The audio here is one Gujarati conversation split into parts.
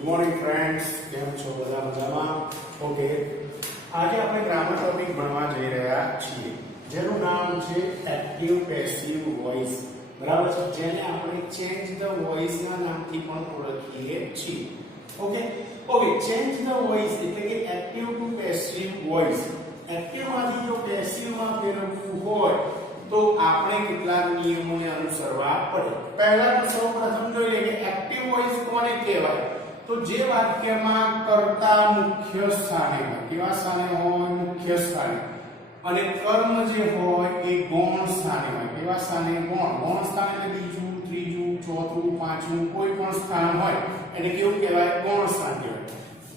ગુડ મોર્નિંગ ફ્રેન્ડ્સ, કેમ છો? બધા મજામાં? ઓકે, આજે આપણે ગ્રામર ટોપિક ભણવા જઈ રહ્યા છીએ જેનું નામ છે એક્ટિવ પેસિવ વોઇસ. બરાબર છે, જેને આપણે ચેન્જ ધ વોઇસ ના નામથી પણ ઓળખીએ છીએ. ઓકે ચેન્જ ધ વોઇસ એટલે કે active to passive voice. Active માંથી જો પેસિવ માં ફેરવવું હોય તો આપણે કેટલાક નિયમોને અનુસરવા પડે. પહેલા તો સૌપ્રથમ જોઈએ કે એક્ટિવ વોઇસ કોને કહેવાય? તો જે વાક્યમાં કર્તા મુખ્ય સ્થાને હોય, કેવા સ્થાને હોય? મુખ્ય સ્થાને. અને કર્મ જે હોય એ ગૌણ સ્થાને હોય. કેવા સ્થાને? ગૌણ સ્થાન એટલે બીજું, ત્રીજું, ચોથું, પાંચમું કોઈ પણ સ્થાન હોય એને કેવું કહેવાય? ગૌણ સ્થાન કહેવાય.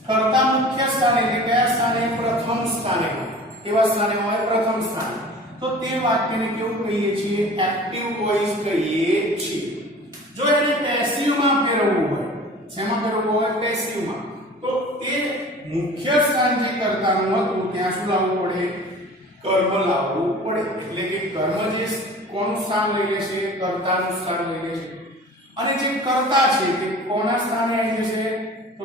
કર્તા મુખ્ય સ્થાને એટલે કયા સ્થાને? પ્રથમ સ્થાને હોય. કેવા સ્થાને હોય? પ્રથમ સ્થાને. તો તે વાક્યને કેવું કહીએ છીએ? એક્ટિવ વોઇસ કહીએ છીએ. જો એને પેસિવ માં ફેરવવું હોય, શેમાં ફેરવવું હોય? પેસિવ માં, તો તે મુખ્ય સ્થાન જે કર્તાનું હતું ત્યાં શું લાવવું પડે? કર્મ લાવવું પડે. એટલે કે કર્મ જે કોનું સ્થાન લઈ લેશે? કર્તાનું સ્થાન લઈ લેશે. અને જે કર્તા છે તે કોના સ્થાને આવી જશે? તો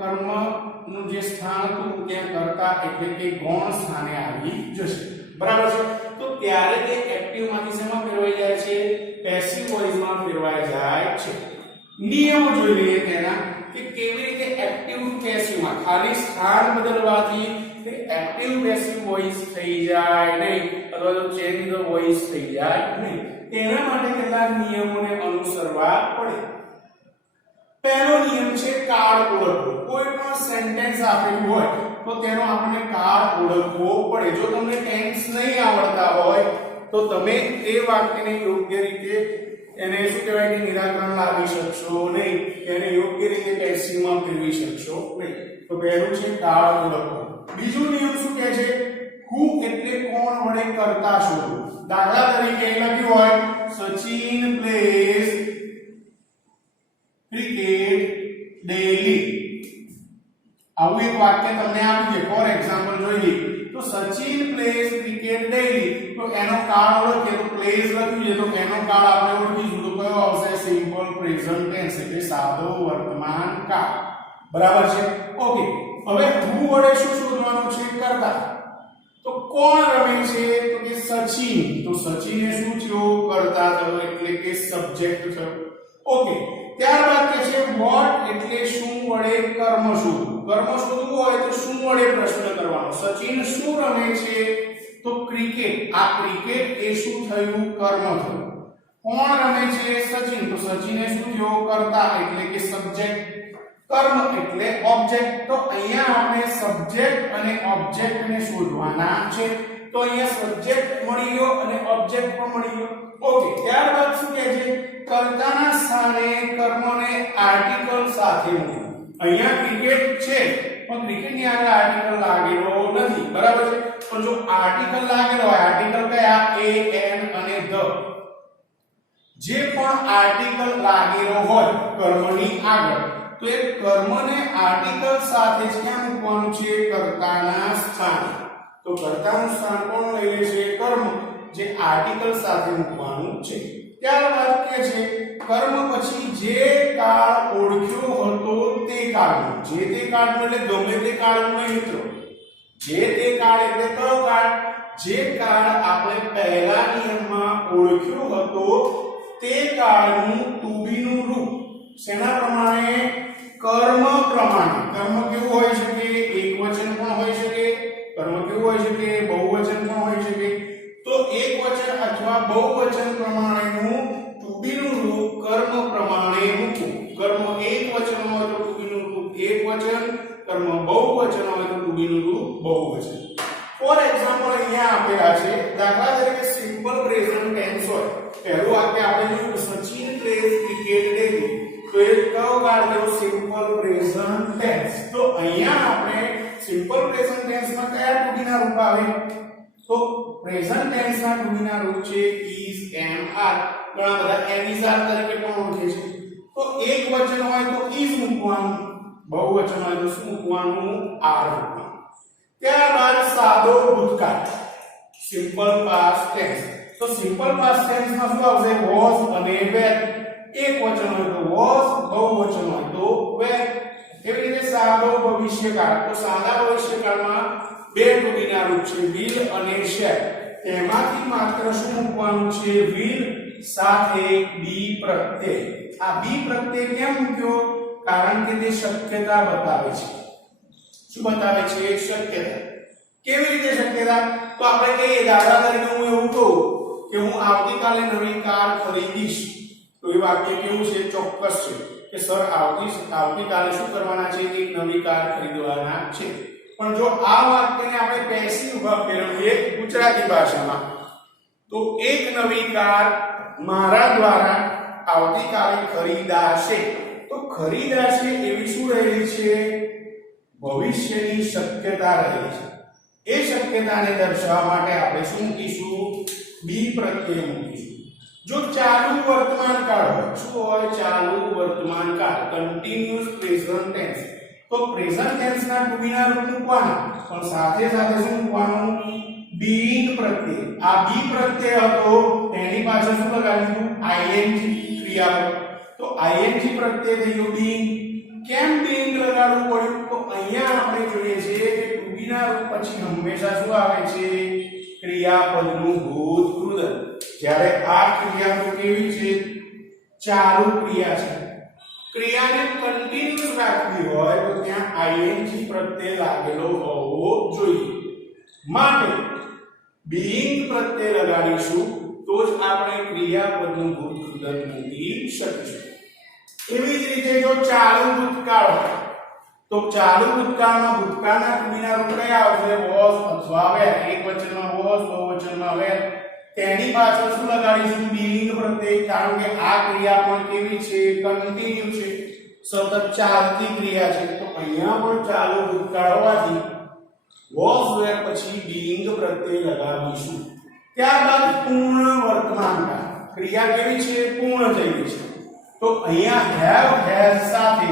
કર્મનું જે સ્થાન હતું ત્યાં કર્તા એટલે કે ગૌણ સ્થાને આવી જશે. બરાબર છે. તો ત્યારે તે એક્ટિવ માંથી શેમાં ફેરવાઈ જાય છે? પેસિવ વોઇસ માં ફેરવાઈ જાય છે. નિયમો જોઈ લઈએ તેના કે કેવી રીતે એક્ટિવ ટુ પેસિવ માં ખાલી સ્થાન બદલવાથી તે એક્ટિવ પેસિવ વોઇસ થઈ જાય નહીં, અથવા તો ચેન્જ ધ વોઇસ થઈ જાય નહીં. તેના માટે કેટલાક નિયમોને અનુસરવા પડે. પહેલો નિયમ છે કાળ ઓળખવો. કોઈ પણ સેન્ટેન્સ આપેલું હોય તો તેનો આપણે કાળ ઓળખવો પડે. જો તમને ટેન્સ નહીં આવડતા હોય તો તમે તે વાક્યને યોગ્ય રીતે એને શું કહેવાય કે નિરાકરણ લાવી શકશો નહીં, એને યોગ્ય રીતે પેસિવમાં ફેરવી શકશો નહીં. તો પહેલું છે કાળ ઓળખવો. બીજો નિયમ શું કહે છે? હુ એટલે કોણ વડે કરતા શોધવું. દાખલા તરીકે લખ્યું હોય સચિન પ્લેસ ક્રિકેટ ડેલી. આવું એક વાક્ય તમને આપી દે. ફોર એક્ઝામ્પલ જોઈએ તો સચિન પ્લેસ ક્રિકેટ ડેલી. તો એનો કાળ ઓળખીએ તો પ્લેસ લખ્યું છે તો એનો કાળ આપણે ઓળખીશું તો કયો આવશે? સિમ્પલ પ્રેઝન્ટ ટેન્સ એટલે સાદો વર્તમાન કાળ. બરાબર છે. ઓકે, હવે હું વડે શું શોધવાનું છે? કરતા. તો કોણ રમે છે? તો કે સચિન. તો સચિન એ શું થયો? કરતા થયો એટલે કે સબ્જેક્ટ થયો. ઓકે, ત્યારબાદ કે છે વોટ એટલે શું વડે કર્મ શોધવું. કર્મ શોધવું હોય તો શું વડે પ્રશ્ન કરવાનો? સચિન શું રમે છે? તો ક્રિકેટ. આ ક્રિકેટ એ શું થયું? કર્મ થયું. કોણ રમે છે? સચિન. તો સચિન એ શું થયો? કરતા એટલે કે સબ્જેક્ટ. કર્મ એટલે ઓબ્જેક્ટ. તો અહીંયા આપણે સબ્જેક્ટ અને ઓબ્જેક્ટ ને શોધવાના છે. તો અહીંયા સબ્જેક્ટ મળી ગયો અને ઓબ્જેક્ટ પણ મળી ગયો. ઓકે, ત્યારબાદ શું કહે છે? કર્તાના સ્થાને કર્મને આર્ટિકલ સાથે મૂકવું. અહીંયા ક્રિકેટ છે પણ ક્રિકેટની આગળ આર્ટિકલ લાગેલો નથી. બરાબર છે. પણ જો આર્ટિકલ લાગેલો હોય, આર્ટિકલ કયા? એ, એન અને ધ. જે પણ આર્ટિકલ લાગેલો હોય કર્મની આગળ તો એ કર્મને આર્ટિકલ સાથે જ ક્યાં મૂકવાનું છે? કર્તાના સ્થાને. તો કર્તાનું સ્થાન કોણ લઈ લેશે? કર્મ. જે આર્ટિકલ સાથે મૂકવાનું છે. ત્યારબાદ કે છે કર્મ પછી જે કાળ ઓળખ્યો હતો તે કાળનું. જે તે કાળનું એટલે ગમે તે કાળનું નહીં મિત્રો. જે તે કાળ એટલે કયો કાળ? જે કાળ આપણે પહેલા નિયમમાં ઓળખ્યો હતો તે કાળનું ટુ બી નું રૂપ. શેના પ્રમાણે? કર્મ પ્રમાણે. કર્મ કેવું હોઈ શકે? એકવચન પણ હોઈ શકે. કર્મ કેવું હોઈ શકે? બહુવચન પણ હોઈ શકે. તો એકવચન અથવા બહુવચન પ્રમાણેનું ટુ બી નું રૂપ કર્મ પ્રમાણે મૂકવું. કર્મ એકવચન હોય તો ટુ બી નું રૂપ એકવચન, કર્મ બહુવચન હોય તો ટુ બી નું રૂપ બહુવચન. ફોર એક્ઝામ્પલ અહીંયા આપેલા છે. દાખલા તરીકે સિમ્પલ પ્રેઝન્ટ ટેન્સ હોય. પહેલું વાક્ય આપણે જોયું સચિન પ્લેસ ક્રિકેટ ડેલી. તો એ કયો કાળ થયો? Simple present tense. તો અહીંયા આપણે સિમ્પલ પ્રેઝન્ટ ટેન્સમાં કયા ટુ બી ના રૂપ આવે? તો પ્રેઝન્ટ ટેન્સ ના ટુ બી ના રૂપ છે is, am, are. ઘણા બધા am, is, are તરીકે પણ ઓળખે છે. તો એક વચન હોય તો is મૂકવાનું, બહુવચન હોય તો શું મૂકવાનું? are મૂકવાનું. ત્યારબાદ સાદો ભૂતકાળ સિમ્પલ પાસ્ટ ટેન્સ. તો સિમ્પલ પાસ્ટ ટેન્સ માં શું આવશે? was અને were. એક વચન હોય તો was, બહુવચન હોય તો were. ભવિષ્યકાળ, તો સાદા ભવિષ્યકાળમાં બે ટુ બી ના રૂપ છે વિલ અને શેલ. તેમાંથી માત્ર શું મૂકવાનું છે? વિલ સાથે બી પ્રત્યય. આ બી પ્રત્યય કેમ મૂક્યો? કારણ કે તે શક્યતા બતાવે છે. શું બતાવે છે? શક્યતા. કેવી રીતે શક્યતા? તો આપણે કહીએ દાખલા તરીકે હું એવું કહું કે હું આવતીકાલે નવી કાર ખરીદીશ, તો એ વાક્ય કેવું છે? ચોક્કસ છે કે સર આવતીકાલે શું કરવાના છે? એક નવી કાર ખરીદવાના છે. પણ જો આ વાક્યને આપણે પેસિવ ફેરવીએ ગુજરાતી ભાષામાં, તો એક નવી કાર મારા દ્વારા આવતીકાલે ખરીદાશે. તો ખરીદાશે એવી શું રહેલી છે? ભવિષ્યની શક્યતા રહેલી છે. એ શક્યતાને દર્શાવવા માટે આપણે શું મૂકીશું? બી પ્રત્યય મૂકીશું. જો ચાલુ વર્તમાન કાળ હોય, શું હોય? ચાલુ વર્તમાન કાળ, કન્ટિન્યુઅસ પ્રેઝન્ટ ટેન્સ, તો પ્રેઝન્ટ ટેન્સ ના ટુ બી ના રૂપ મૂકવાના, પણ સાથે સાથે શું મૂકવાનું? બીઇંગ પ્રત્યય. આ બી પ્રત્યય હતો, તેની પાછળ શું લગાવ્યું? આઈએનજી ક્રિયાપદ. તો આઈએનજી પ્રત્યય થઈ ગયો બીઇંગ. કેમ બીઇંગ લગાડવું પડ્યું? તો અહીંયા આપણે જોઈએ છીએ કે ટુ બી ના રૂપ પછી હંમેશા શું આવે છે? ક્રિયાપદનું ભૂતકૃદંત. જ્યારે આ ક્રિયા તો કેવી છે? ચાલુ ક્રિયા છે. ક્રિયાને કન્ટિન્યુઅસ રાખવી હોય તો ત્યાં આઈએનજી પ્રત્યય લાગેલો હોવો જોઈએ. માટે બીઇંગ પ્રત્યય લગાડીશું તો જ આપણે ક્રિયાપદનું ભૂતકૃદંત મૂકી શકીશું. એવી જ રીતે જો ચાલુ ભૂતકાળ હોય, તો ચાલુ ભૂતકાળમાં ભૂતકાળના ટુ બી ના રૂપ કયા આવશે? વોઝ અથવા વેર. એક વચનમાં વોઝ, બહુવચનમાં વેર. તેની પાછળ શું લગાડીશું? બીઇંગ પ્રત્યય. કારણ કે આ ક્રિયા પણ કેવી છે? કન્ટિન્યુ છે, સતત ચાલતી ક્રિયા છે. તો અહીંયા પણ ચાલુ ભૂતકાળ હોવાથી વોઝ વેર પછી બીઇંગ પ્રત્યય લગાવીશું. ત્યારબાદ પૂર્ણ વર્તમાન કાળ. ક્રિયા કેવી છે? પૂર્ણ થઈ ગઈ છે. તો અહીંયા હેવ હેઝ સાથે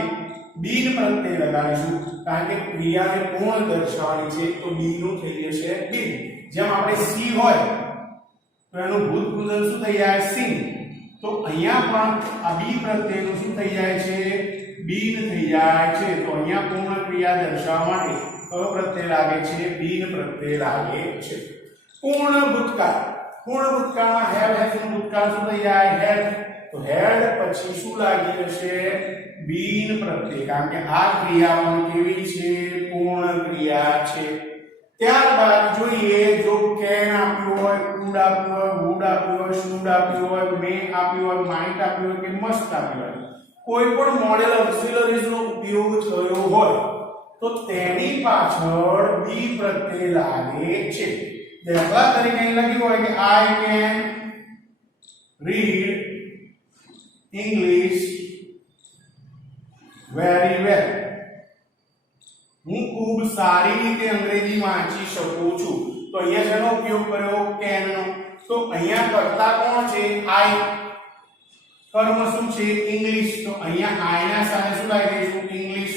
બીન પ્રત્યય લગાડીશું, કારણ કે ક્રિયાને પૂર્ણ દર્શાવવાની છે. તો બી નું થઈ જશે બીન. જેમ આપણે સી હોય તો એનું ભૂતકૃદંત શું થઈ જાય? સીન. તો અહીંયા પણ આ બી પ્રત્યયનું શું થઈ જાય છે? બીન થઈ જાય છે. તો અહીંયા પૂર્ણ ક્રિયા દર્શાવવા માટે કયો પ્રત્યય લાગે છે? બીન પ્રત્યય લાગે છે. પૂર્ણ ભૂતકાળ. પૂર્ણ ભૂતકાળમાં હેવ હેઝ નું ભૂતકાળ શું થઈ જાય? હેડ. તો હેડ પછી શું લાગી જશે? બીન પ્રત્યય. કારણ કે આ ક્રિયા પણ કેવી છે? પૂર્ણ ક્રિયા છે. ત્યારબાદ જોઈએ, જો કેન આપ્યું હોય, કુડ આપ્યું હોય, વુડ આપ્યું હોય, શુડ આપ્યું હોય, મે આપ્યું હોય, માઇટ આપ્યું હોય કે મસ્ટ આપ્યું હોય, કોઈ પણ મોડેલ ઓક્સિલરીઝ નો ઉપયોગ થયો હોય તો તેની પાછળ બી પ્રત્યય લાગે છે. દાખલા તરીકે અહીં લખ્યું હોય કે I can read English very well. હું ખૂબ સારી રીતે અંગ્રેજી વાંચી શકું છું. તો અહીંયા શેનો ઉપયોગ કર્યો? Can no. તો અહીંયા કર્તા કોણ છે? આઈ. કર્મ શું છે? ઇંગ્લિશ. તો અહીંયા આઈ ના સાથે શું લખી દઈશું? ઇંગ્લિશ.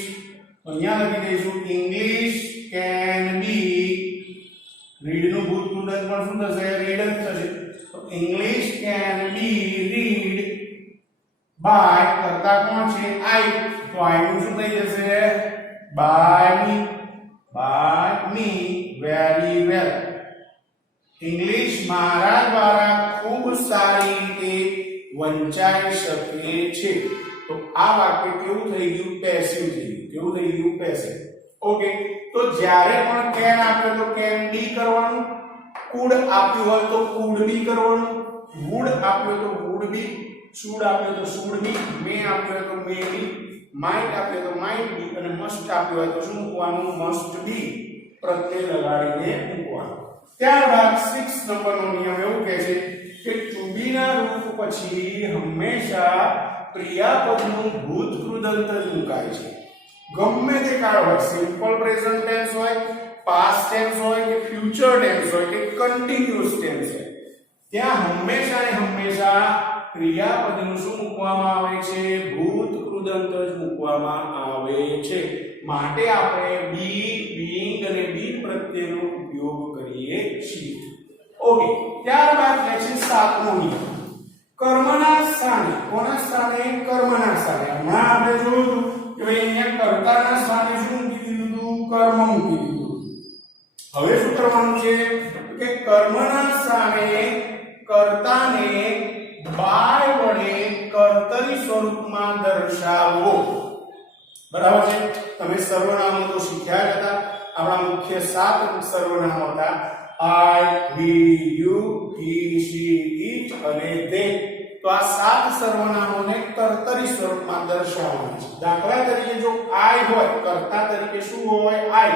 તો અહીંયા લખી દઈશું ઇંગ્લિશ કેન બી. રીડ નું ભૂતકૃદંત પણ શું થશે? રીડ જ થશે. તો English can be read by. કર્તા કોણ છે? આઈ. તો આઈ નું શું થઈ જશે? by me very well. English મારા દ્વારા ખૂબ સારી રીતે વંચાઈ શકે છે. તો આ વાક્ય કેવું થઈ ગયું? પેસિવ થઈ ગયું. કેવું થઈ ગયું? પેસિવ. ઓકે. તો જ્યારે પણ કેન આપ્યો તો કેન બી કરવાનું, કુડ આપ્યું હોય તો કુડ બી કરવાનું, વુડ આપ્યો તો વુડ બી, શુડ આપ્યો તો શુડ બી, મે આપ્યો તો મે બી, માઇટ આપ્યો તો માઇટ બી, અને મસ્ટ આપ્યો હોય તો શું મૂકવાનું? મસ્ટ બી પ્રત્યય લગાડીને મૂકવાનું. ત્યારબાદ 6 નંબરનો નિયમ એવું કહે છે કે ટુ બી ના રૂપ પછી હંમેશા ક્રિયાપદનું ભૂતકૃદંત જ મુકાય છે. ગમે તે કાળ હોય, સિમ્પલ પ્રેઝન્ટ ટેન્સ હોય, પાસ્ટ ટેન્સ હોય કે ફ્યુચર ટેન્સ હોય કે કન્ટિન્યુઅસ ટેન્સ હોય, ત્યાં હંમેશા ને હંમેશા ક્રિયાપદનું શું મૂકવામાં આવે છે? ભૂતકૃદંત જ મૂકવામાં આવે છે. માટે આપણે બી, બીઇંગ અને બી પ્રત્યયનો ઉપયોગ કરીએ છીએ. ઓકે. ત્યારબાદ છે 7મો નિયમ. કર્મના સ્થાને. કોના સ્થાને? કર્મના સ્થાને. હમણાં આપણે જોયું કે ભાઈ અહીંયા કર્તાના સ્થાને શું મૂકી દીધું હતું? કરવાનું છે કે કર્મના સ્થાને કર્તાને બાય વડે કર્તરી સ્વરૂપમાં દર્શાવવો. બરાબર છે. તમે સર્વનામો તો શીખ્યા જ હતા. આપણા મુખ્ય 7 સર્વનામો હતા I, we, you, he, she, it અને they. તો આ 7 સર્વનામોને કર્તરી સ્વરૂપમાં દર્શાવવાના છે. દાખલા તરીકે જો I હોય, કર્તા તરીકે શું હોય I,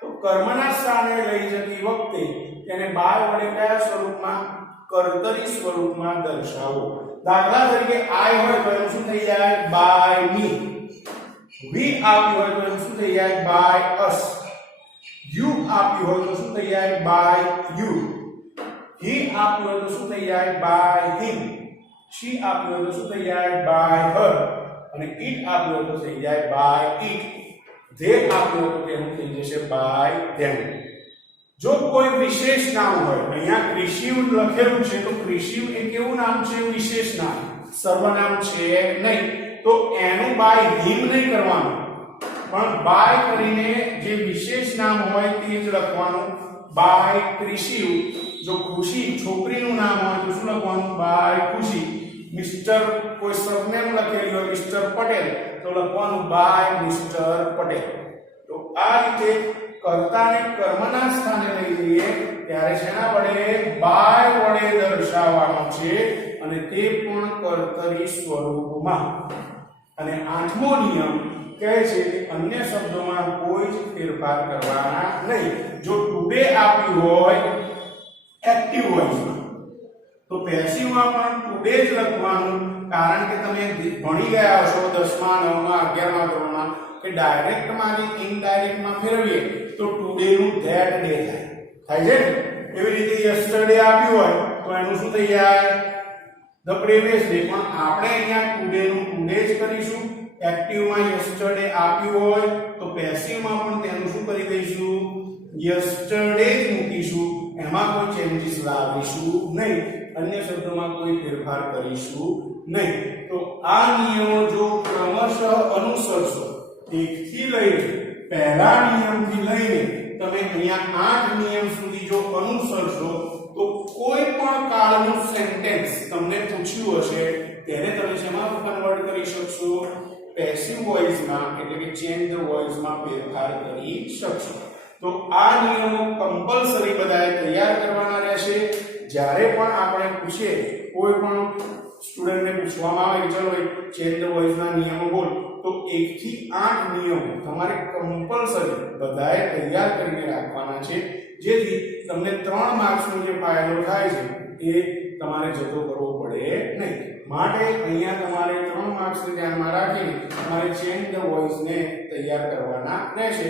તો કર્મના સ્થાને લઈ જતી વખતે તેને બાય વડે કયા સ્વરૂપમાં? કર્તરી સ્વરૂપમાં દર્શાવો. દાખલા તરીકે I હોય તો એનું શું થઈ જાય? by me. we આપ્યું હોય તો એનું શું થઈ જાય? by us. you આપ્યું હોય તો શું થઈ જાય? by you. he આપ્યું હોય તો શું થઈ જાય? by him. she આપ્યું હોય તો શું થઈ જાય? by her. અને it આપ્યું હોય તો થઈ જાય by it. they આપ્યું હોય તો તેનું થઈ જશે by them. જો કોઈ વિશેષ નામ હોય, અહીંયા ક્રિશિવ લખેલું છે તો ક્રિશિવ એ કેવું નામ છે? વિશેષ નામ, સર્વનામ છે નહીં. તો એનું બાય હિમ નહીં કરવાનું, પણ બાય કરીને જે વિશેષ નામ હોય તે જ લખવાનું. બાય ક્રિશિવ. જો ખુશી છોકરીનું નામ હોય તો શું લખવાનું? બાય ખુશી. મિસ્ટર કોઈ સરનેમ લખેલી હોય મિસ્ટર પટેલ તો લખવાનું બાય મિસ્ટર પટેલ. તો આ રીતે કર્તાને કર્મના સ્થાને લઈ જઈએ ત્યારે શેના વડે? બાય વડે દર્શાવવાનો છે અને તે પણ કર્તરી સ્વરૂપમાં. અને 8મો નિયમ કહે છે કે અન્ય શબ્દોમાં કોઈ જ ફેરફાર કરવાના નહીં. જો ટુડે આપ્યું હોય એક્ટિવ વોઇસમાં તો પેસિવમાં પણ ટુડે જ લખવાનું. કારણ કે તમે ભણી ગયા હશો 10મા 9મા 11મા ધોરણમાં કે ડાયરેક્ટમાં કે ઇનડાયરેક્ટમાં ફેરવીએ તો ટુડે નું ધેટ ડે થાય છે ને. એવી રીતે યસ્ટરડે આપ્યું હોય તો એનું શું થઈ જાય? The previous day. પણ આપણે અહીંયા ટુડે નું ટુડે જ કરીશું. એક્ટિવમાં યસ્ટરડે આપ્યું હોય તો પેસિવમાં પણ તેનું શું કરી દઈશું? યસ્ટરડે જ મૂકીશું. એમાં કોઈ ચેન્જીસ લાવીશું નહીં. અન્ય શબ્દોમાં કોઈ ફેરફાર કરીશું નહીં. તો આ નિયમો જો ક્રમશઃ અનુસરશો, 1 થી લઈને પહેલા નિયમથી લઈને તમે અહીંયા 8 નિયમ સુધી જો અનુસરશો તો કોઈ પણ કાળનું સેન્ટેન્સ તમને પૂછ્યું હશે તેને તમે શેમાં કન્વર્ટ કરી શકશો? પેસિવ વોઇસમાં, એટલે કે ચેન્જ ધ વોઇસમાં ફેરફાર કરી શકશો. તો આ નિયમો કમ્પલસરી બધાએ તૈયાર કરવાના રહેશે. જ્યારે પણ આપણે પૂછીએ, કોઈ પણ સ્ટુડન્ટને પૂછવામાં આવે કે ચલો ચેન્જ ધ વોઇસના નિયમો બોલ, તો 1 થી 8 નિયમો તમારે કમ્પલસરી બધાએ તૈયાર કરીને રાખવાના છે, જેથી તમને 3 માર્ક્સનો જે ફાયદો થાય છે એ તમારે જતો કરવો પડે નહીં. માટે અહીંયા તમારે 3 માર્ક્સને ધ્યાનમાં રાખીને તમારે ચેન્જ ધ વોઇસને તૈયાર કરવાના રહેશે.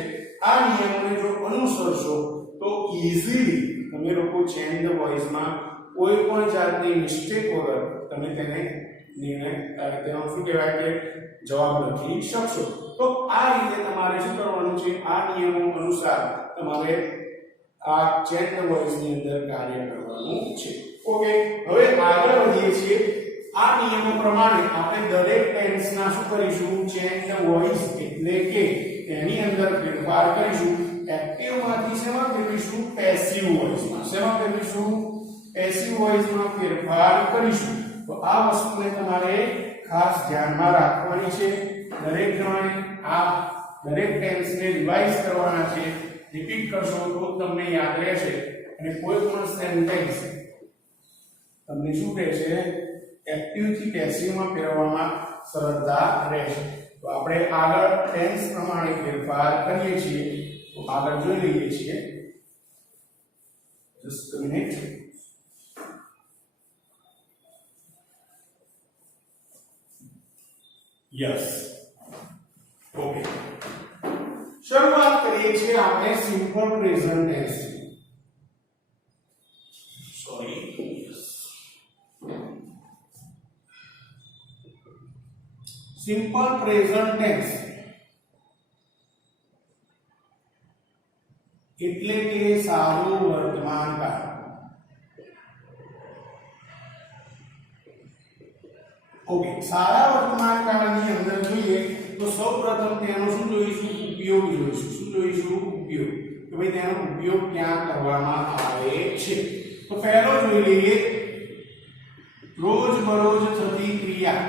આ નિયમોને જો અનુસરશો તો ઈઝીલી તમે લોકો ચેન્જ ધ વોઇસમાં કોઈ પણ જાતની મિસ્ટેક વગર તમે તેને તેનો શું કહેવાય કે જવાબ લખી શકશો. તો આ રીતે તમારે શું કરવાનું છે? આ નિયમો અનુસાર તમારે આ ચેન્જ ધ વોઇસની અંદર કાર્ય કરવાનું છે. ઓકે, હવે આગળ વધીએ છીએ. આ નિયમો પ્રમાણે આપણે દરેક ટેન્સના શું કરીશું? ચેન્જ ધ વોઇસ એટલે કે તેની અંદર ફેરફાર કરીશું. એક્ટિવમાંથી શેમાં ફેરવીશું? પેસિવ વોઇસમાં. શેમાં ફેરવીશું? પેસિવ વોઇસમાં ફેરફાર કરીશું. તો આ વસ્તુને તમારે ખાસ ધ્યાનમાં રાખવાની છે. દરેક જણાને આ દરેક ટેન્સને રિવાઇઝ કરવાના છે. રિપીટ કરશો તો તમને યાદ રહેશે અને કોઈ પણ સેન્ટેન્સ તમને શું કહેશે? એક્ટિવ થી પેસિવમાં ફેરવવામાં સરળતા રહેશે. તો આપણે આગળ ટેન્સ પ્રમાણે ફેરફાર કરીએ છીએ. તો આગળ જોઈ લઈએ છીએ. Just a minute. Yes, okay. શરૂઆત કરીએ છીએ આપણે simple present tense. Sorry, simple present tense એટલે કે સારું વર્તમાન કાળ. ઓકે, સારા વર્તમાન કાળની અંદર જોઈએ તો સૌપ્રથમ તેનો શું જોઈશું? ઉપયોગ જોઈશું. શું જોઈશું? ઉપયોગ. તો ભાઈ તેનો ઉપયોગ ક્યાં કરવામાં આવે છે. તો પહેલો જોઈ લઈએ રોજબરોજ થતી ક્રિયા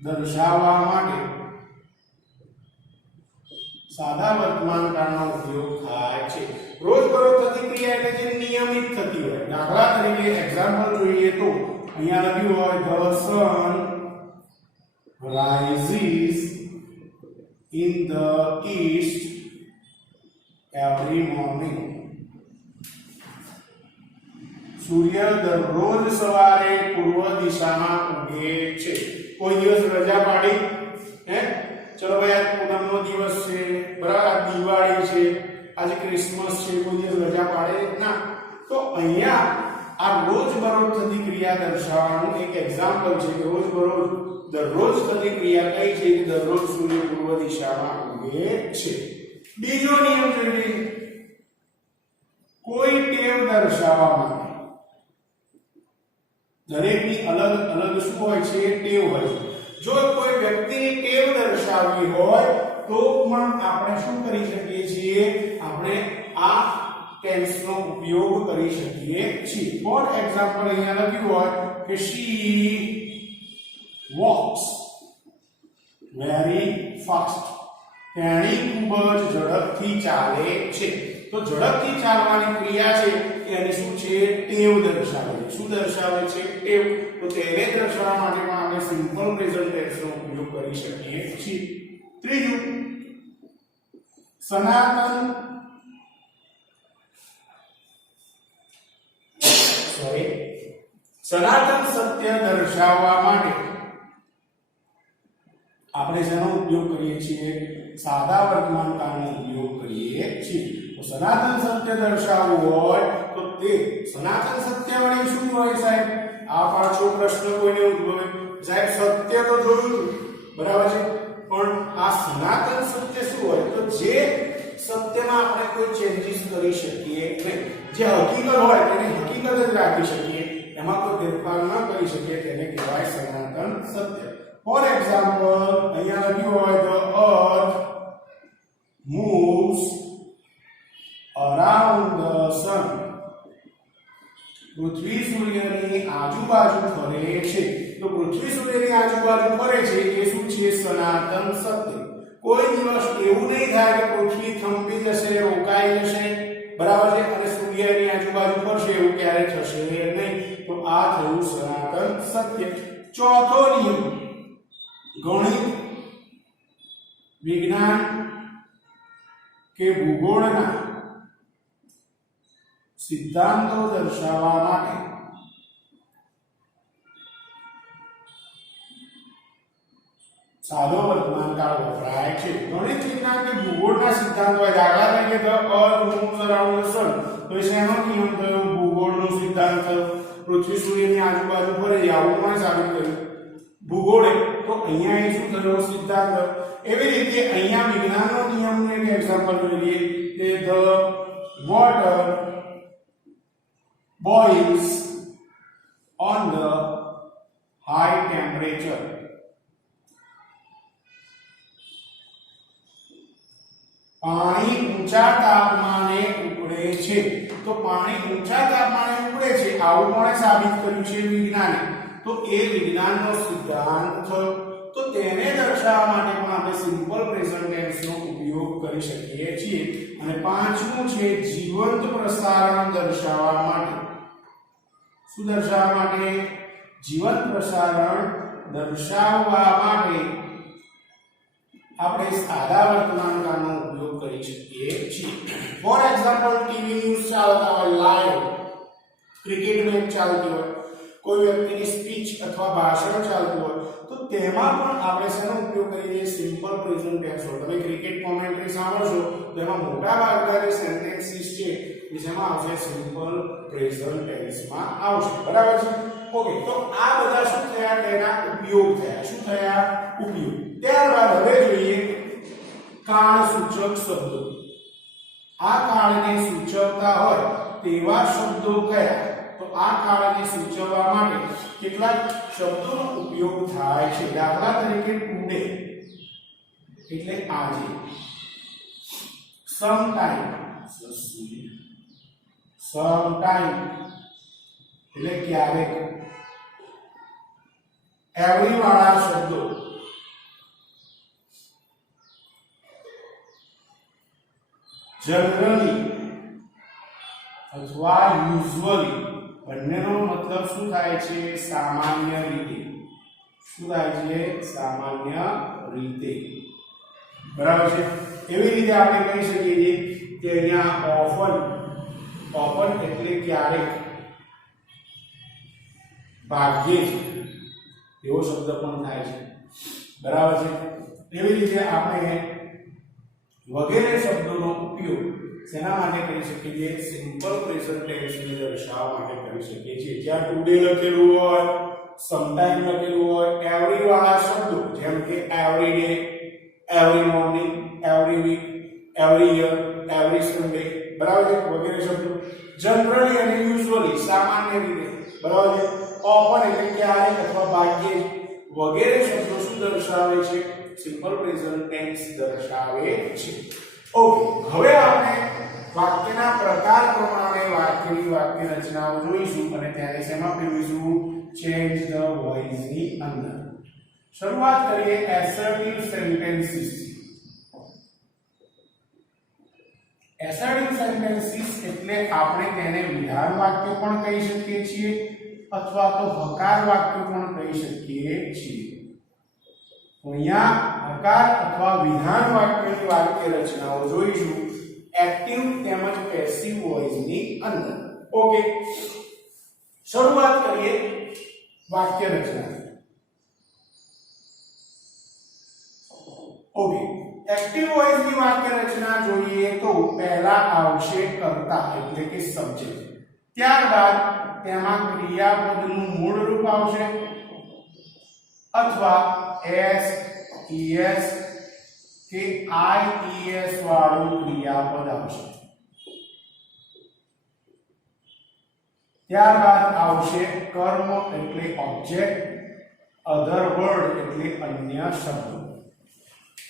દર્શાવવા માટે સાદા વર્તમાન કાળનો ઉપયોગ થાય છે. રોજબરોજ થતી ક્રિયા એટલે જે નિયમિત થતી હોય. દાખલા તરીકે એક્ઝામ્પલ જોઈએ તો અહીંયા લખ્યું હોય the sun rises in the east every morning. સૂર્ય દરરોજ સવારે પૂર્વ દિશામાં ઉગે છે. કોઈ દિવસ રજા પાડી હે ચલો ભાઈ આજ પૂનમનો દિવસ છે બરાબર, આ દિવાળી છે, આજે ક્રિસમસ છે, કોઈ દિવસ રજા પાડે ના. તો અહીંયા આ રોજબરોજ થતી ક્રિયા દર્શાવવાનું એક એક્ઝામ્પલ છે કે રોજબરોજ દરરોજ થતી ક્રિયા કઈ છે કે દરરોજ સૂર્ય પૂર્વ દિશામાં ઉગે છે. બીજો નિયમ જોઈએ કોઈ ટેવ દર્શાવવા માટે દરેકની અલગ અલગ શું હોય છે ટેવ હોય છે. જો કોઈ વ્યક્તિની ટેવ દર્શાવવી હોય તો પણ આપણે શું કરી શકીએ છીએ, આપણે આ ટેન્સનો ઉપયોગ કરી શકીએ છીએ. ફોર એક્ઝામ્પલ અહીંયા લખ્યું હોય કે she walks very fast. તેણી ખૂબ જ ઝડપથી ચાલે છે. તો ઝડપથી ચાલવાની ક્રિયા છે એને શું છે ટેવ દર્શાવે છે. શું દર્શાવે છે ટેવ. તો તેને દર્શાવવા માટે પણ આપણે સિમ્પલ પ્રેઝન્ટ ટેન્સનો ઉપયોગ કરી શકીએ છીએ. ત્રીજું સનાતન સત્ય દર્શાવવા માટે આપણે શેનો ઉપયોગ કરીએ છીએ, સાદા વર્તમાન કાળનો ઉપયોગ કરીએ છીએ. તો સનાતન સત્ય દર્શાવવું હોય તો તે સનાતન સત્ય વળી શું હોય સાહેબ, આ પાછો પ્રશ્ન કોઈને ઉદ્ભવે સાહેબ સત્ય તો જોયું બરાબર છે પણ આ સનાતન સત્ય શું હોય, તો જે સત્યમાં આપણે કોઈ ચેન્જીસ કરી શકીએ નહીં, જે હકીકત હોય તેને હકીકત જ રાખી શકીએ, એમાં કોઈ ફેરફાર ન કરી શકીએ તેને કહેવાય સનાતન સત્ય. ફોર એક્ઝામ્પલ અહીંયા લખ્યું હોય the earth moves around the sun. પૃથ્વી સૂર્યની આજુબાજુ ફરે છે. તો પૃથ્વી સૂર્યની આજુબાજુ ફરે છે એ શું છે સનાતન સત્ય. કોઈ દિવસ એવું નહીં થાય કે પૃથ્વી થંભી જશે, રોકાઈ જશે બરાબર છે અને સૂર્યની આજુબાજુ ફરશે, એવું ક્યારે થશે નહીં. તો આ થયું સનાતન સત્ય. ચોથો નિયમ ગણિત, વિજ્ઞાન કે ભૂગોળના સિદ્ધાંતો દર્શાવવા માટે સાદો વર્તમાન કાળ વપરાય છે. ગણિત, વિજ્ઞાન કે ભૂગોળના સિદ્ધાંતો હોય. દાખલા તરીકે the earth moves around the sun. તો શેનો નિયમ થયો, ભૂગોળનો સિદ્ધાંત થયો. પૃથ્વી સૂર્યની આજુબાજુ ફરે આવું પણ સાબિત કર્યું ભૂગોળે. તો અહીંયા શું થયો સિદ્ધાંત. એવી રીતે અહીંયા વિજ્ઞાનનો નિયમનું એક એક્ઝામ્પલ જોઈએ કે the water boils on the high temperature. પાણી ઊંચા તાપમાને ઉકળે છે. તો પાણી ઊંચા તાપમાને ઉકળે છે આવું કોણે સાબિત કર્યું છે, વિજ્ઞાને. તો એ વિજ્ઞાનનો સિદ્ધાંત થયો. તો તેને દર્શાવવા માટે પણ આપણે સિમ્પલ પ્રેઝન્ટ ટેન્સનો ઉપયોગ કરી શકીએ છીએ. અને પાંચમું છે જીવંત પ્રસારણ દર્શાવવા માટે. શું દર્શાવવા માટે, જીવંત પ્રસારણ દર્શાવવા માટે આપણે સાદા વર્તમાન કાળનો ઉપયોગ કરી શકીએ છીએ. ફોર એક્ઝામ્પલ ટીવી ન્યૂઝ ચાલતા હોય, લાઈવ ક્રિકેટ મેચ ચાલતી હોય, કોઈ વ્યક્તિની સ્પીચ અથવા ભાષણ ચાલતું હોય તો તેમાં પણ આપણે શેનો ઉપયોગ કરીએ, સિમ્પલ પ્રેઝન્ટ ટેન્સ. તમે ક્રિકેટ કોમેન્ટ્રી સાંભળશો તો એમાં મોટા ભાગના જે સેન્ટેન્સીસ છે એ જેમાં આવશે સિમ્પલ પ્રેઝન્ટ ટેન્સમાં આવશે બરાબર છે. ઓકે, તો આ બધા શું થયા, તેના ઉપયોગ થયા. શું થયા, ઉપયોગ. ત્યારબાદ હવે જોઈએ કાળ સૂચક શબ્દો. આ કાળને સૂચવતા હોય તેવા શબ્દો કયા, તો આ કાળને સૂચવવા માટે કેટલાક શબ્દોનો ઉપયોગ થાય છે. દાખલા તરીકે ટુડે એટલે આજે. sometime એટલે ક્યારેક. every વાળા શબ્દો generally અથવા usually બંનેનો મતલબ શું થાય છે? સામાન્ય રીતે. શું થાય છે? સામાન્ય રીતે. બરાબર છે. એવી રીતે આપણે કહી શકીએ છીએ કે અહીંયા often એટલે ક્યારેક, ભાગ્યે જ એવો શબ્દ પણ થાય છે. બરાબર છે. એવી રીતે આપણે વગેરે શબ્દોનો ઉપયોગ શેના માટે કરી શકીએ છીએ? સિમ્પલ પ્રેઝન્ટ ટેન્સ ને દર્શાવવા માટે કરી શકીએ છીએ. જ્યાં ટુડે લખેલું હોય, સમટાઈમ લખેલું હોય, એવરી વાળા શબ્દો જેમ કે every day, every morning, every week, every year, every Sunday, બરાબર છે, વગેરે શબ્દો. જનરલી અને યુઝ્યુઅલી સામાન્ય રીતે, બરાબર છે. ઓફન એટલે ક્યારેક અથવા ભાગ્યે જ, વગેરે શબ્દો શું દર્શાવે છે? સિમ્પલ પ્રેઝન્ટ ટેન્સ દર્શાવે છે. ઓકે, હવે આપણે વાક્યના પ્રકાર પ્રમાણે વાક્ય રચનાઓ જોઈશું અને ત્યારે શેમાં ફેરવીશું? ચેન્જ ધ વોઇસ ની અંદર. શરૂઆત કરીએ એસર્ટિવ સેન્ટેન્સીસ. એસર્ટિવ સેન્ટેન્સીસ એટલે આપણે તેને વિધાન વાક્ય પણ કહી શકીએ છીએ અથવા તો હકાર વાક્ય પણ કહી શકીએ છીએ. અહીંયા હકાર અથવા વિધાન વાક્યની વાક્ય રચનાઓ જોઈશું એક્ટિવ તેમજ પેસિવ વોઇસ ની અંદર. ઓકે, શરૂઆત કરીએ વાક્ય રચના. ઓકે, એક્ટિવ વોઇસ ની વાક્ય રચના જોઈએ તો પહેલા આવશે કર્તા એટલે કે સબ્જેક્ટ. ત્યારબાદ તેમાં ક્રિયાપદનું મૂળ રૂપ આવશે અથવા s es કે ies વાળું ક્રિયાપદ આવશે. ત્યારબાદ આવશે કર્મ એટલે ઓબ્જેક્ટ, અધર વર્ડ એટલે અન્ય શબ્દો.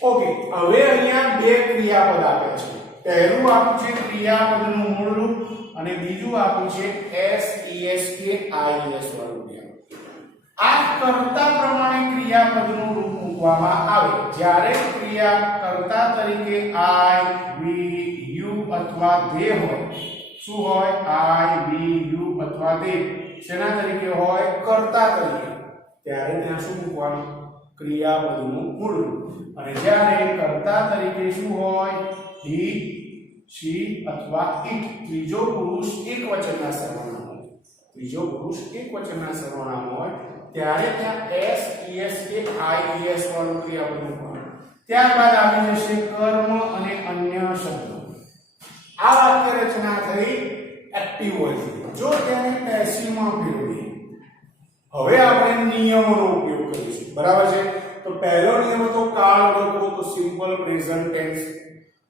ઓકે, હવે અહીંયા બે ક્રિયાપદ આપ્યા છે. પહેલું આપ્યું છે ક્રિયાપદનું મૂળ રૂપ અને બીજું આપ્યું છે s es કે ies વાળું ક્રિયાપદ. આ કર્તા પ્રમાણે ક્રિયાપદનું રૂપ મૂકવામાં આવે. જ્યારે ક્રિયા કર્તા તરીકે I, we, you અથવા they હોય, શું હોય? I, we, you અથવા they શેના તરીકે હોય? કર્તા તરીકે. ત્યારે ત્યાં શું મૂકવાનું? ક્રિયાપદનું મૂળ રૂપ. અને જ્યારે કર્તા તરીકે શું હોય? he, she અથવા it ત્રીજો પુરુષ એકવચનના સર્વનામ હોય. ત્રીજો પુરુષ એકવચનના સર્વનામ હોય ત્યારે ત્યાં s es કે ies વાળું ક્રિયાપદ મૂકવાનું. ત્યારબાદ આવી જશે કર્મ અને અન્ય શબ્દો. આ વાક્ય રચના થઈ એક્ટિવ વોઇસ. જો તેને પેસિવમાં ફેરવીએ, હવે આપણે નિયમોનો ઉપયોગ કરીશું. બરાબર છે. તો પહેલો નિયમ તો કાળ ઓળખવો, તો સિમ્પલ પ્રેઝન્ટ ટેન્સ.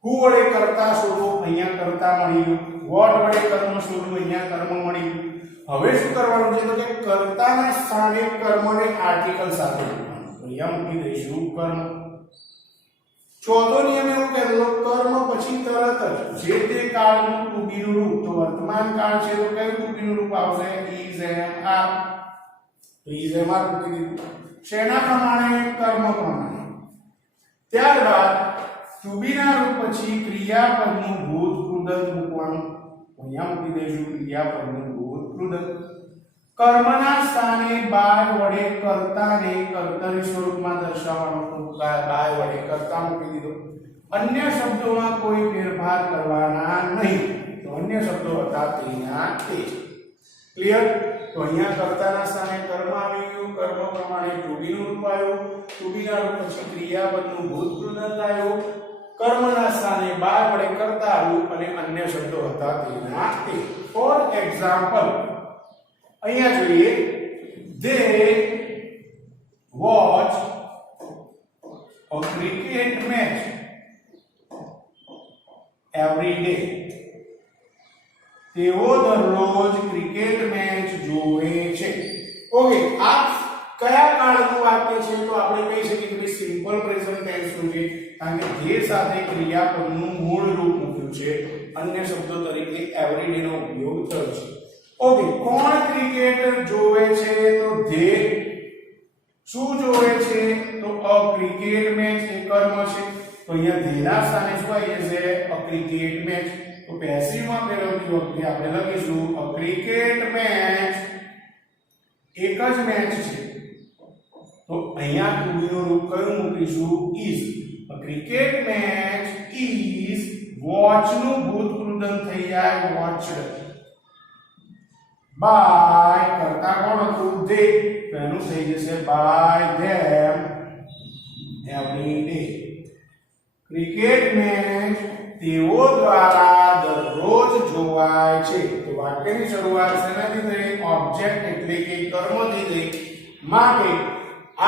who વડે કર્તા શોધો, અહીંયા કર્તા મળી ગયું. what વડે કર્મ શોધો, અહીંયા કર્મ મળી ગયું. હવે શું કરવાનું છે? તો કે કર્તાના સ્થાને કર્મને આર્ટિકલ સાથે મૂકવાનું. તો અહીંયા મૂકી દઈશું કર્મ. ચોથો નિયમ એવું કહેતો કર્મ પછી તરત જ જે તે કાળનું ટુ બી નું રૂપ, તો વર્તમાન કાળ છે તો કયું ટુ બી નું રૂપ આવશે? is, am, are. તો is, am, are મૂકી દીધું. શેના પ્રમાણે? કર્મ પ્રમાણે. ત્યારબાદ ટુ બી ના રૂપ પછી ક્રિયાપદનું ભૂત કૃદંત મૂકવાનું. અહીંયા મૂકી દઈશું ક્રિયાપદનું ભૂત કૃદંત. કર્મના સ્થાને બાય વડે કર્તાને કર્તરી સ્વરૂપમાં દર્શાવવાનો. બાય વડે કર્તા મૂકી દીધો. અન્ય શબ્દોમાં કોઈ ફેરફાર કરવાના નહીં. તો અન્ય શબ્દો હતા તેના તે. ક્લિયર? તો અહીંયા કર્તાના સ્થાને કર્મ આવી ગયું. કર્મ પ્રમાણે ટુ બી નું રૂપ આવ્યું. ટુ બી ના રૂપ પછી ક્રિયાપદનું ભૂત કૃદંત આવ્યું. કર્મના સ્થાને બાય વડે કર્તા આવ્યું અને અન્ય શબ્દો હતા તેના તે. ફોર એક્ઝામ્પલ અહીંયા જોઈએ, they watch a cricket match every day. તેઓ દરરોજ ક્રિકેટ મેચ જોવે છે. ઓકે, આ કયા કાળનું વાક્ય છે? તો આપણે કહી શકીએ કે સિમ્પલ પ્રેઝન્ટ ટેન્સ નું છે. કારણ કે ધે સાથે ક્રિયાપદનું મૂળ રૂપ મૂક્યું છે, અન્ય શબ્દો તરીકે એવરીડે નો ઉપયોગ થયો છે. ઓકે, કોણ ક્રિકેટ જોવે છે? તો ધે. શું જોવે છે? તો અ ક્રિકેટ મેચ એ કર્મ છે, તો અહીંયા ધેના સ્થાને શું આવી જશે? અ ક્રિકેટ મેચ. તો પેસિવ માં ફેરવતી વખતે આપણે લખીશું અ ક્રિકેટ મેચ, એક જ મેચ છે, તો અહીંયા ટુ બી નું રૂપ કયું મૂકીશું? Is. A cricket match is watch નું ભૂતકૃદન થઈ જાય વોચડ બાય, કરતા કોણ હતું? ધે, તો એનું થઈ જશે by them every day. Cricket match તેઓ દ્વારા દરરોજ જોવાય છે. તો વાક્યની શરૂઆત શેનાથી થઈ? ઓબ્જેક્ટ એટલે કે કર્મથી થઈ, માટે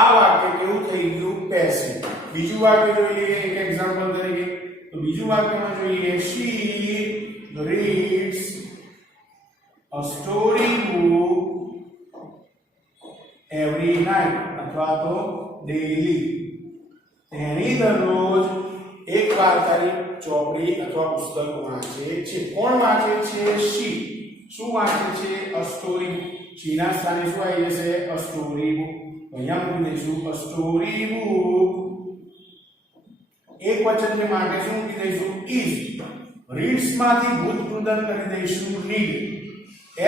આ વાક્ય કેવું થઈ ગયું? પેસિવ. બીજું વાક્ય જોઈએ એક એક્ઝામ્પલ તરીકે. તો બીજું વાક્યમાં જોઈએ she reads a story book every night અથવા તો daily. તેણી દરરોજ એક વાર્તાની ચોપડી અથવા પુસ્તક વાંચે છે. કોણ વાંચે છે? she. શું વાંચે છે? a story. she ના સ્થાને શું આવી જશે? a story book. અહીંયા મૂકી દઈશું a story book. એક વચન છે માટે શું મૂકી દઈશું? is. reads માંથી ભૂતકૃદન કરી દઈશું read.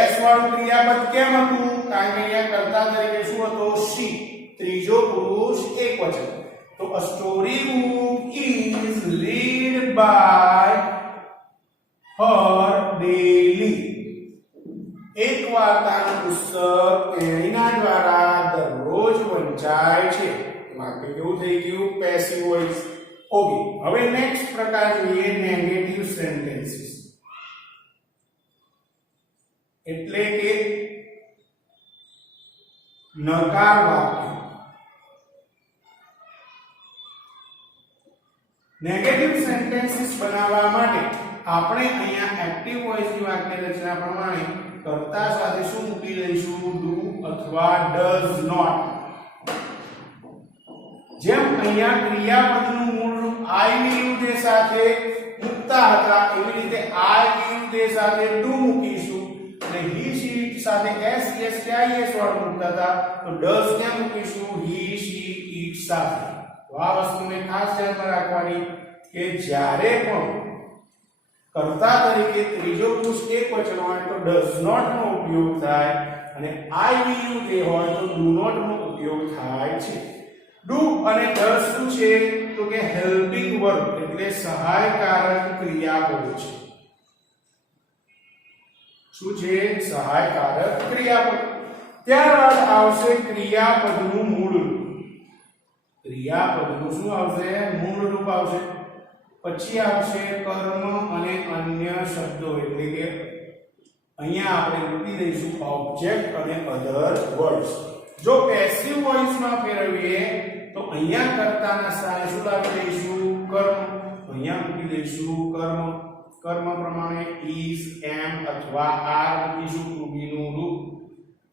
s વાળું ક્રિયાપદ કેમ હતું? કારણ કે અહીંયા કર્તા તરીકે શું હતો? she. ત્રીજો પુરુષ એક વચન. તો a story book is read by her daily. એક વાર્તાનું પુસ્તક તેણીના દ્વારા દરરોજ વંચાય છે. વાક્ય કેવું થઈ ગયું? Passive voice. ઓકે, હવે નેક્સ્ટ પ્રકાર જોઈએ નેગેટિવ સેન્ટેન્સીસ. એટલે કે નકાર વાક્ય. નેગેટિવ સેન્ટેન્સીસ બનાવવા માટે આપણે અહીંયા એક્ટિવ વોઇસની વાક્ય રચના પ્રમાણે કર્તા સાથે શું મૂકી દઈશું? ડુ અથવા ડઝ નોટ. જેમ અહીંયા ક્રિયાપદનું મૂળ રૂપ I will they સાથે મૂકતા હતા, એવી રીતે I will they સાથે ડુ મૂકીશું, અને he she it સાથે s es કે is વાળું મૂકતા હતા, તો does ક્યાં મૂકીશું? he she it સાથે. તો આ વસ્તુને ખાસ ધ્યાનમાં રાખવાની કે જ્યારે પણ કર્તા તરીકે ત્રીજો પુરુષ એક વચન હોય તો does not નો ઉપયોગ થાય, અને I will they હોય તો do not નો ઉપયોગ થાય છે. do અને does શું છે? તો કે હેલ્પિંગ વર્બ એટલે સહાયકારક ક્રિયાપદ છે. શું છે? સહાયકારક ક્રિયાપદ. ત્યારબાદ આવશે ક્રિયાપદનું મૂળ રૂપ. ક્રિયાપદનું શું આવશે? મૂળ રૂપ આવશે. પછી આવશે કર્મ અને અન્ય શબ્દો, એટલે કે અહીંયા આપણે મૂકી દઈશું ઓબ્જેક્ટ અને અધર વર્ડ્સ. જો પેસિવ વોઇસમાં ફેરવીએ તો અહીંયા કર્તાના સ્થાને શું લાવી દઈશું? કર્મ. તો અહીંયા મૂકી દઈશું કર્મ. કર્મ પ્રમાણે is, am અથવા are મૂકીશું to be નું રૂપ.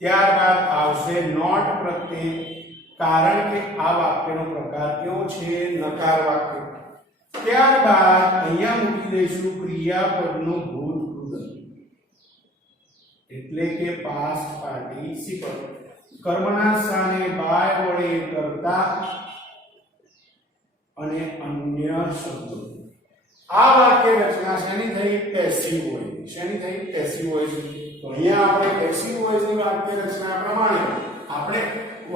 ત્યારબાદ આવશે નોટ પ્રત્યય, કારણ કે આ વાક્યનો પ્રકાર કેવો છે? નકાર વાક્ય. ત્યારબાદ અહીંયા મૂકી દઈશું ક્રિયાપદનું ભૂતકૃદન, એટલે કે પાસ્ટ પાર્ટિસિપલ. કર્મના સ્થાને બાય વડે કર્તા અને અન્ય શબ્દો. આ વાક્ય રચના શેની થઈ? Passive voice. શેની થઈ? Passive voice. તો અહીંયા આપણે પેસિવ વોઇસની વાક્ય રચના પ્રમાણે આપણે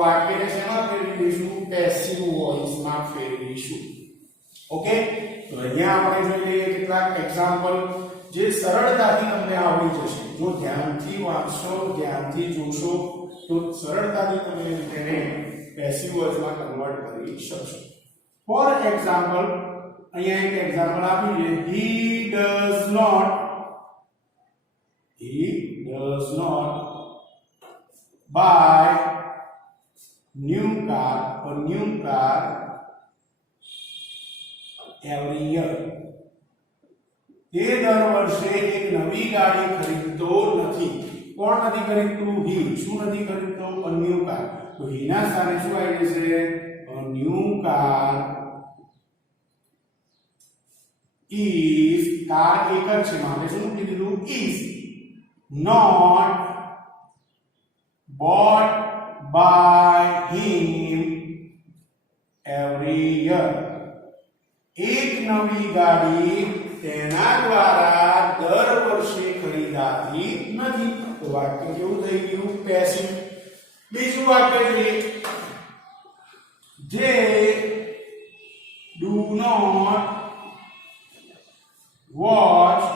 વાક્યને શેમાં ફેરવી દઈશું? પેસિવ વોઇસમાં ફેરવીશું. ઓકે, તો અહીંયા આપણે જોઈ લઈએ કેટલાક એક્ઝામ્પલ જે સરળતાથી તમને આવડી જશે. જો ધ્યાનથી વાંચશો, ધ્યાનથી જોશો તો સરળતાથી તમે તેને પેસિવ વોઇસમાં કન્વર્ટ કરી શકશો. ફોર એક્ઝામ્પલ, અહીંયા એક એક્ઝામ્પલ આપ્યું છે. he does not buy new car every year. તે દર વર્ષે એક નવી ગાડી ખરીદતો નથી. કોણ નથી ખરીદતું? he. શું નથી ખરીદતો? a new car. તો he ના સ્થાને શું આવી જશે? a new car is car એક જ છે માટે શું મૂકી દીધું is not bought by him every year. એક નવી ગાડી તેના દ્વારા દર વર્ષે ખરીદાતી નથી. તો વાક્ય કેવું થઈ ગયું પેસિવ. બીજું વાક્ય છે they do not watch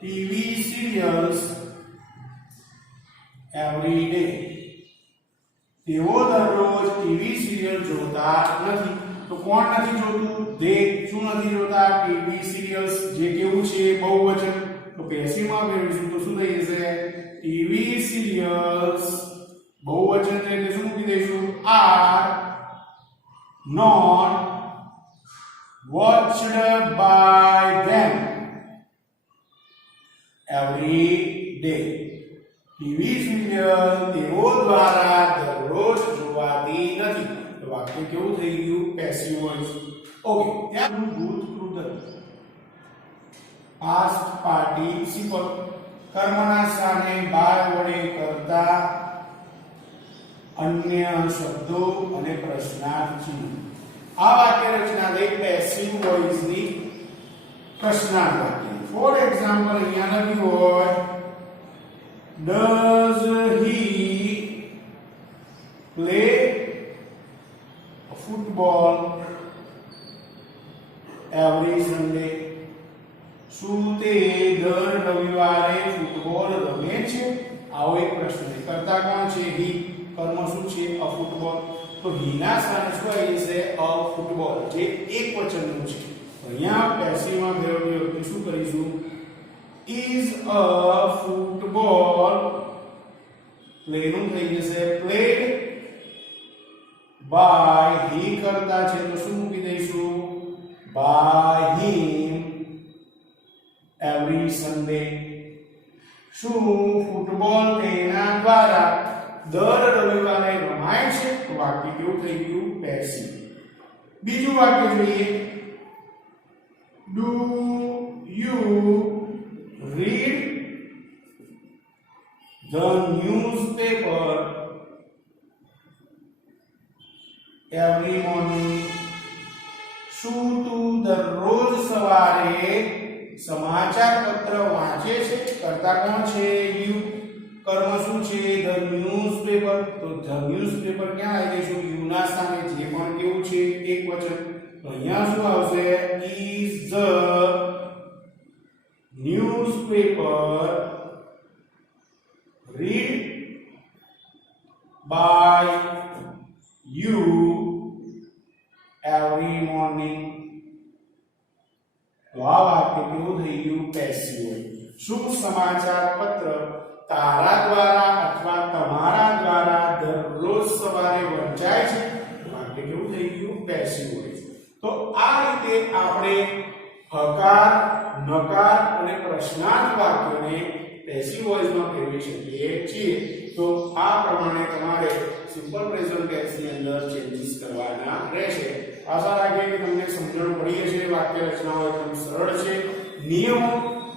TV serials every day. તેઓ દરરોજ ટીવી સિરિયલ જોતા નથી. તો કોણ નથી જોતું? they શું નથી જોતા? ટીવી સિરિયલ્સ, જે કેવું છે બહુવચન. તો પેસિવ માં ફેરવીશું તો શું થઈ જશે? ટીવી સિરિયલ્સ બહુવચન એટલે શું મૂકી દઈશું? are not watched by them every day. TV serial તેઓ દ્વારા દરરોજ જોવાતી નથી. તો વાક્ય કેવું થઈ ગયું? Passive voice. ઓકે, ત્યાં ભૂતકૃત પાસ્ટ પાર્ટિસિપલ કર્મના સ્થાને બાર વડે કરતા અન્ય શબ્દો અને પ્રશ્નાર્થ ચિહ્ન. આ વાક્ય રચના દે પેસિવ વોઇસ ની પ્રશ્નાર્થ વાક્ય. ફોર એક્ઝામ્પલ અહીંયા લખ્યું હોય does he play football every Sunday? શું તે દર રવિવારે ફૂટબોલ રમે છે? આવો એક પ્રશ્ન છે. કરતા કોણ છે? he. કર્મ શું છે? અ ફૂટબોલ. તો he ના સ્થાને શું આવી જશે? અ ફૂટબોલ, જે એક વચનનું છે. અહીંયા પેસિવ માં ફેરવતી વખતે શું કરીશું? is a football play નું થઈ જશે played by he. કરતા છે તો શું મૂકી દઈશું? by him every Sunday. શું ફૂટબોલ તેના દ્વારા દર રવિવારે રમાય છે? તો વાક્ય કેવું થઈ ગયું? પેસિવ. બીજું વાક્ય જોઈએ do you read the newspaper every morning? શું તું દરરોજ સવારે સમાચાર પત્ર વાંચે છે? કરતા કોણ છે? you. કર્મ શું છે? the newspaper. તો the newspaper ક્યાં આવી જઈશું? you ના સ્થાને, જે પણ કેવું છે? એક વચન. તો અહીંયા શું આવશે? is the newspaper read by you every morning? તો આ વાક્ય કેવું થઈ ગયું? પેસિવ. શું સમાચાર પત્ર તારા દ્વારા અથવા તમારા દ્વારા દરરોજ સવારે વંચાય છે? વાક્ય કેવું થઈ ગયું? પેસિવ હોય. તો આ રીતે આપણે હકાર, નકાર અને પ્રશ્નાર્થ વાક્યોને પેસિવ વોઇસમાં ફેરવી શકીએ છીએ. તો આ પ્રમાણે તમારે સિમ્પલ પ્રેઝન્ટ ટેન્સની અંદર ચેન્જીસ કરવાના રહેશે. આશા રાખીએ કે તમને સમજણ પડી હશે. વાક્ય રચનાઓ એકદમ સરળ છે. નિયમો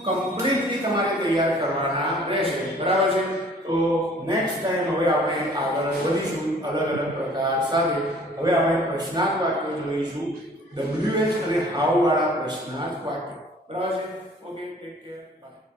કમ્પ્લીટલી તમારે તૈયાર કરવાના રહેશે. બરાબર છે? તો નેક્સ્ટ ટાઈમ હવે આપણે આગળ વધીશું અલગ અલગ પ્રકાર સાથે. હવે આપણે પ્રશ્નાર્થ વાક્યો જોઈશું. WH અને હાઉ વાળા પ્રશ્નાર્થ વાક્ય. બરાબર છે? Okay, take care, by.